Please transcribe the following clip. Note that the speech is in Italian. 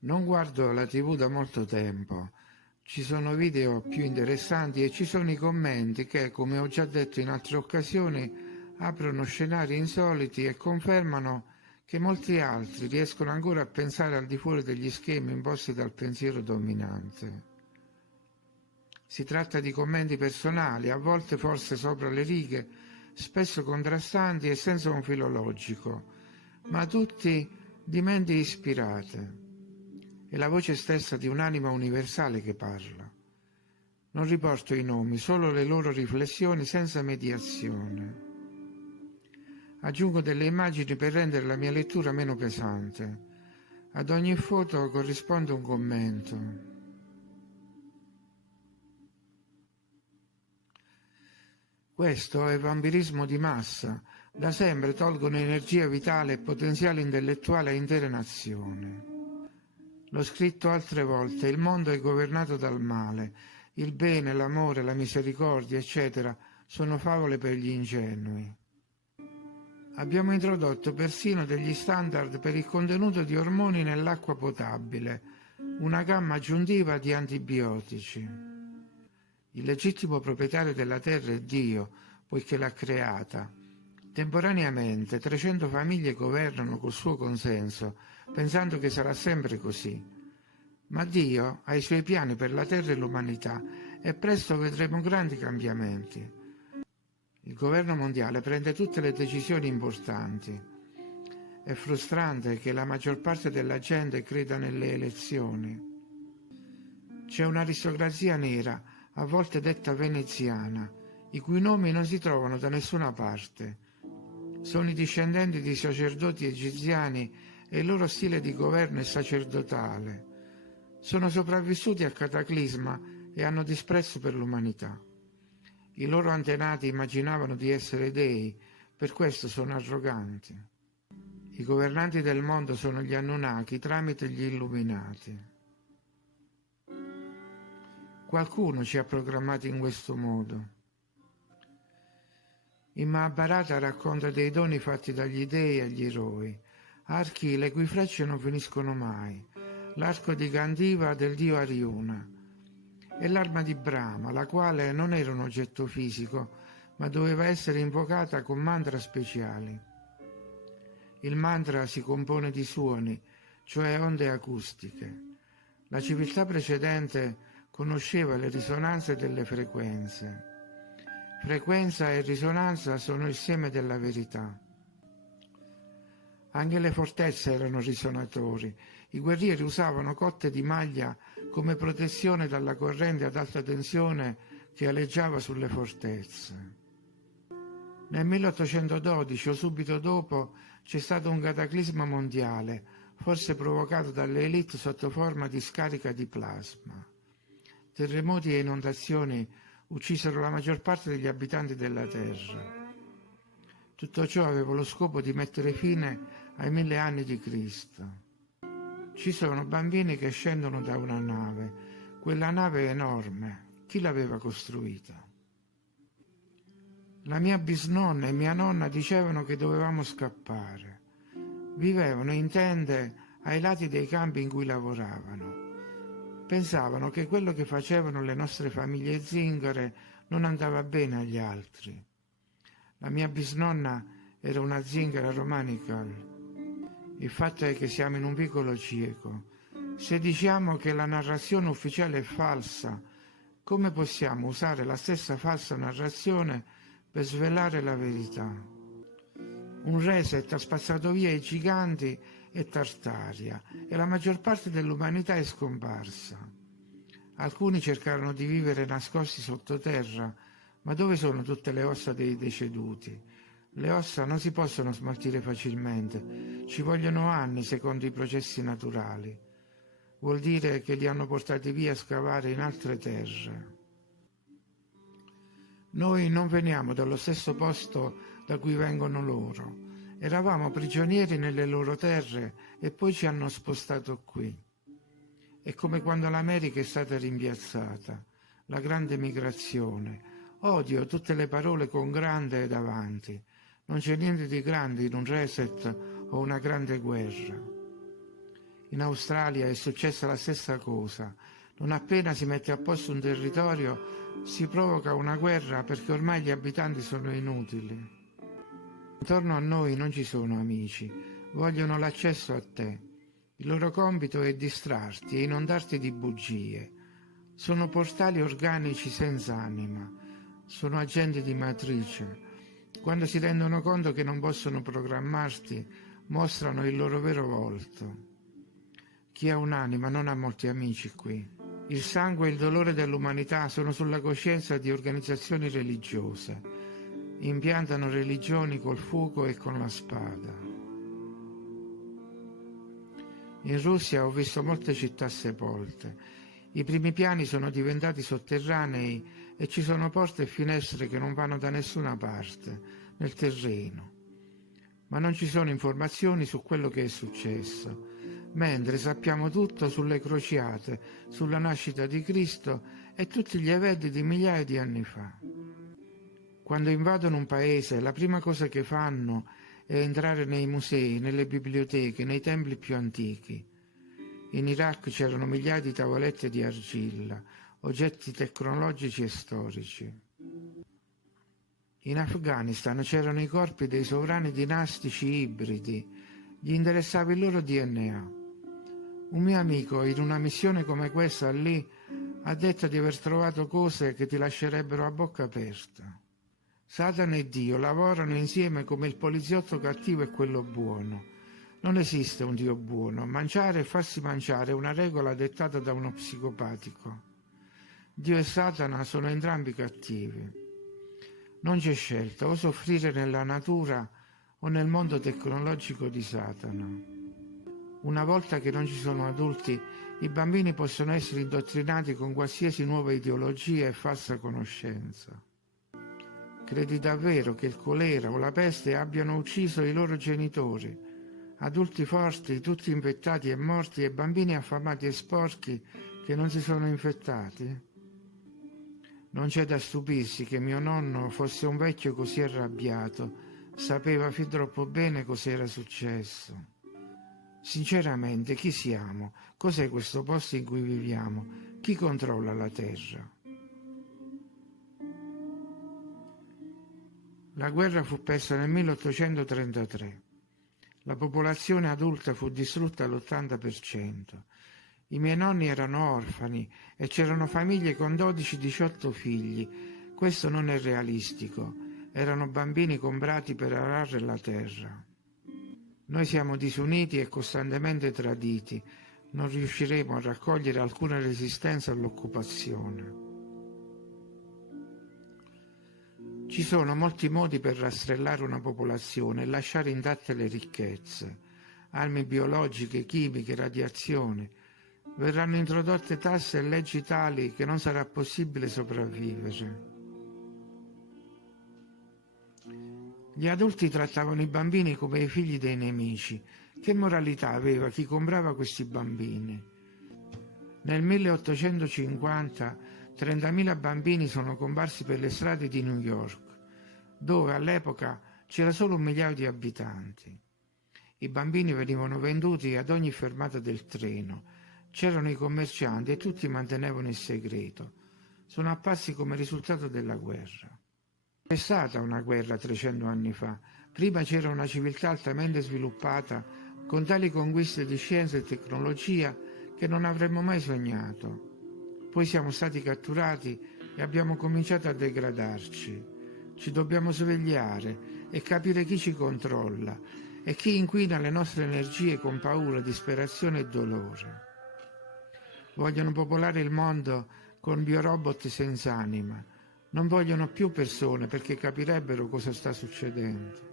Non guardo la TV da molto tempo. Ci sono video più interessanti e ci sono i commenti che, come ho già detto in altre occasioni, aprono scenari insoliti e confermano che molti altri riescono ancora a pensare al di fuori degli schemi imposti dal pensiero dominante. Si tratta di commenti personali, a volte forse sopra le righe, spesso contrastanti e senza un filo logico, ma tutti di menti ispirate. È la voce stessa di un'anima universale che parla. Non riporto i nomi, solo le loro riflessioni senza mediazione. Aggiungo delle immagini per rendere la mia lettura meno pesante. Ad ogni foto corrisponde un commento. Questo è vampirismo di massa. Da sempre tolgono energia vitale e potenziale intellettuale a intere nazioni. L'ho scritto altre volte, il mondo è governato dal male, il bene, l'amore, la misericordia, eccetera, sono favole per gli ingenui. Abbiamo introdotto persino degli standard per il contenuto di ormoni nell'acqua potabile, una gamma aggiuntiva di antibiotici. Il legittimo proprietario della terra è Dio, poiché l'ha creata. Temporaneamente 300 famiglie governano col suo consenso, pensando che sarà sempre così. Ma Dio ha i suoi piani per la terra e l'umanità e presto vedremo grandi cambiamenti. Il governo mondiale prende tutte le decisioni importanti. È frustrante che la maggior parte della gente creda nelle elezioni. C'è un'aristocrazia nera, a volte detta veneziana, i cui nomi non si trovano da nessuna parte. Sono i discendenti di sacerdoti egiziani e il loro stile di governo è sacerdotale. Sono sopravvissuti al cataclisma e hanno disprezzo per l'umanità. I loro antenati immaginavano di essere dei, per questo sono arroganti. I governanti del mondo sono gli Anunnaki tramite gli Illuminati. Qualcuno ci ha programmati in questo modo. Il Mahabharata racconta dei doni fatti dagli dei agli eroi, archi le cui frecce non finiscono mai, l'arco di Gandiva del dio Aryuna e l'arma di Brahma, la quale non era un oggetto fisico, ma doveva essere invocata con mantra speciali. Il mantra si compone di suoni, cioè onde acustiche. La civiltà precedente conosceva le risonanze delle frequenze. Frequenza e risonanza sono il seme della verità. Anche le fortezze erano risonatori. I guerrieri usavano cotte di maglia come protezione dalla corrente ad alta tensione che aleggiava sulle fortezze. Nel 1812 o subito dopo c'è stato un cataclisma mondiale, forse provocato dalle elite sotto forma di scarica di plasma. Terremoti e inondazioni uccisero la maggior parte degli abitanti della Terra. Tutto ciò aveva lo scopo di mettere fine ai 1000 anni di Cristo. Ci sono bambini che scendono da una nave. Quella nave è enorme. Chi l'aveva costruita? La mia bisnonna e mia nonna dicevano che dovevamo scappare. Vivevano in tende ai lati dei campi in cui lavoravano. Pensavano che quello che facevano le nostre famiglie zingare non andava bene agli altri. La mia bisnonna era una zingara romanical. Il fatto è che siamo in un vicolo cieco. Se diciamo che la narrazione ufficiale è falsa, come possiamo usare la stessa falsa narrazione per svelare la verità? Un reset ha spazzato via i giganti e Tartaria e la maggior parte dell'umanità è scomparsa. Alcuni cercarono di vivere nascosti sottoterra, ma dove sono tutte le ossa dei deceduti? Le ossa non si possono smaltire facilmente, ci vogliono anni secondo i processi naturali. Vuol dire che li hanno portati via a scavare in altre terre. Noi non veniamo dallo stesso posto da cui vengono loro. Eravamo prigionieri nelle loro terre e poi ci hanno spostato qui. È come quando l'America è stata rimpiazzata, la grande migrazione. Odio tutte le parole con grande davanti. Non c'è niente di grande in un reset o una grande guerra. In Australia è successa la stessa cosa. Non appena si mette a posto un territorio, si provoca una guerra perché ormai gli abitanti sono inutili. Intorno a noi non ci sono amici, vogliono l'accesso a te. Il loro compito è distrarti e inondarti di bugie. Sono portali organici senza anima, sono agenti di matrice. Quando si rendono conto che non possono programmarti, mostrano il loro vero volto. Chi ha un'anima non ha molti amici qui. Il sangue e il dolore dell'umanità sono sulla coscienza di organizzazioni religiose. Impiantano religioni col fuoco e con la spada. In Russia ho visto molte città sepolte. I primi piani sono diventati sotterranei e ci sono porte e finestre che non vanno da nessuna parte, nel terreno. Ma non ci sono informazioni su quello che è successo, mentre sappiamo tutto sulle crociate, sulla nascita di Cristo e tutti gli eventi di migliaia di anni fa. Quando invadono un paese, la prima cosa che fanno è entrare nei musei, nelle biblioteche, nei templi più antichi. In Iraq c'erano migliaia di tavolette di argilla, oggetti tecnologici e storici. In Afghanistan c'erano i corpi dei sovrani dinastici ibridi, gli interessava il loro DNA. Un mio amico in una missione come questa lì ha detto di aver trovato cose che ti lascerebbero a bocca aperta. Satana e Dio lavorano insieme come il poliziotto cattivo e quello buono. Non esiste un Dio buono. Mangiare e farsi mangiare è una regola dettata da uno psicopatico. Dio e Satana sono entrambi cattivi. Non c'è scelta, o soffrire nella natura o nel mondo tecnologico di Satana. Una volta che non ci sono adulti, i bambini possono essere indottrinati con qualsiasi nuova ideologia e falsa conoscenza. Credi davvero che il colera o la peste abbiano ucciso i loro genitori? Adulti forti, tutti infettati e morti, e bambini affamati e sporchi che non si sono infettati? Non c'è da stupirsi che mio nonno fosse un vecchio così arrabbiato, sapeva fin troppo bene cos'era successo. Sinceramente, chi siamo? Cos'è questo posto in cui viviamo? Chi controlla la terra? La guerra fu persa nel 1833. La popolazione adulta fu distrutta all'80%. I miei nonni erano orfani e c'erano famiglie con 12-18 figli. Questo non è realistico. Erano bambini comprati per arare la terra. Noi siamo disuniti e costantemente traditi. Non riusciremo a raccogliere alcuna resistenza all'occupazione. Ci sono molti modi per rastrellare una popolazione e lasciare intatte le ricchezze. Armi biologiche, chimiche, radiazione. Verranno introdotte tasse e leggi tali che non sarà possibile sopravvivere. Gli adulti trattavano i bambini come i figli dei nemici. Che moralità aveva chi comprava questi bambini? Nel 1850 30.000 bambini sono comparsi per le strade di New York, dove all'epoca c'era solo 1 miliardo di abitanti. I bambini venivano venduti ad ogni fermata del treno. C'erano i commercianti e tutti mantenevano il segreto. Sono apparsi come risultato della guerra. È stata una guerra 300 anni fa. Prima c'era una civiltà altamente sviluppata, con tali conquiste di scienza e tecnologia che non avremmo mai sognato. Poi siamo stati catturati e abbiamo cominciato a degradarci. Ci dobbiamo svegliare e capire chi ci controlla e chi inquina le nostre energie con paura, disperazione e dolore. Vogliono popolare il mondo con biorobot senza anima. Non vogliono più persone perché capirebbero cosa sta succedendo.